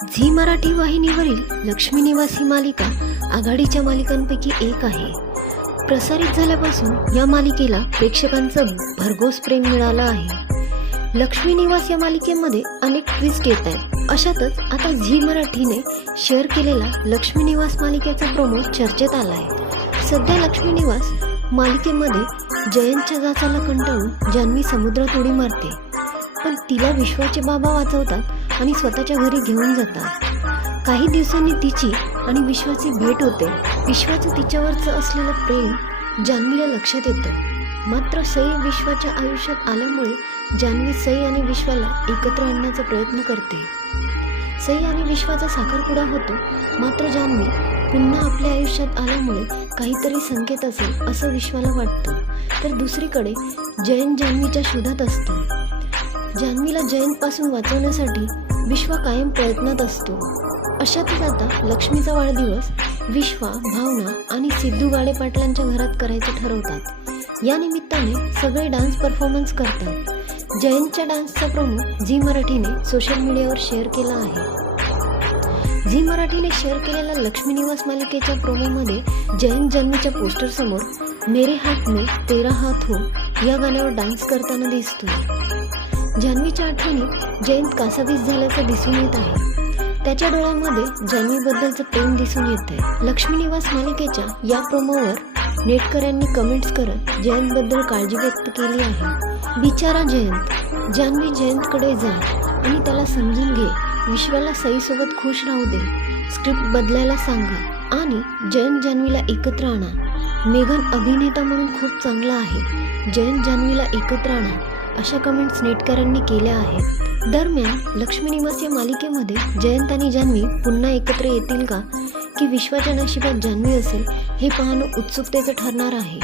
Zee Marathi वाहिनीवरील लक्ष्मी निवास ही मालिका आघाडीच्या मालिकांपैकी एक आहे. प्रसारित झाल्यापासून या मालिकेला प्रेक्षकांचं भरघोस प्रेम मिळालं आहे. लक्ष्मी निवास या मालिकेमध्ये अनेक ट्विस्ट येत आहेत. अशातच आता झी मराठीने शेअर केलेला लक्ष्मी निवास मालिकेचा प्रोमो चर्चेत आला आहे. सध्या लक्ष्मी निवास मालिकेमध्ये जयंतच्या जाचाला कंटाळून जान्हवी समुद्रात उडी मारते, पण तिला विश्वाचे बाबा वाचवतात आणि स्वतःच्या घरी घेऊन जातात. काही दिवसांनी तिची आणि विश्वाची भेट होते. विश्वाचं तिच्यावरचं असलेलं प्रेम जान्हवीला लक्षात येतं. मात्र सई विश्वाच्या आयुष्यात आल्यामुळे जान्हवी सई आणि विश्वाला एकत्र आणण्याचा प्रयत्न करते. सई आणि विश्वाचा साखरपुडा होतो, मात्र जान्हवी पुन्हा आपल्या आयुष्यात आल्यामुळे काहीतरी संकेत असेल असं विश्वाला वाटतं. तर दुसरीकडे जयंत जान्हवीच्या शोधात असतो. जान्हवीला जयंतपासून वाचवण्यासाठी विश्वा कायम प्रयत्नात असतो. अशातच आता लक्ष्मीचा वाढदिवस विश्वा, भावना आणि सिद्धू गाडे पाटलांच्या घरात करायचं ठरवतात. या निमित्ताने सगळे डान्स परफॉर्मन्स करतात. जयंतच्या डान्सचा प्रोमो झी मराठीने सोशल मीडियावर शेअर केला आहे. झी मराठीने शेअर केलेल्या लक्ष्मी निवास मालिकेच्या प्रोमोमध्ये जयंत जान्हवीच्या पोस्टरसमोर मेरे हात में तेरा हात हो या गाण्यावर डान्स करताना दिसतोय. जान्हवीच्या आठवणीत जयंत कासावीस झाल्याचं दिसून येत आहे. त्याच्या डोळ्यामध्ये जान्हवीबद्दलचं प्रेम दिसून येत आहे. लक्ष्मी निवास मालिकेच्या या प्रोमोवर नेटकऱ्यांनी कमेंट्स करत जयंतबद्दल काळजी व्यक्त केली आहे. बिचारा जयंत, जान्हवी जयंतकडे जा आणि त्याला समजून घे. विश्वाला सईसोबत खुश राहू दे. स्क्रिप्ट बदलायला सांगा आणि जयंत जान्हवीला एकत्र आणा. मेघन अभिनेता म्हणून खूप चांगला आहे. जयंत जान्हवीला एकत्र आणा अशा कमेंट्स नेटकऱ्यांनी केल्या आहेत. दरम्यान लक्ष्मी निवास या मालिकेमध्ये जयंत आणि जान्हवी पुन्हा एकत्र येतील का, की विश्वाच्या नशिबात जान्हवी असेल हे पाहणं उत्सुकतेचं ठरणार आहे.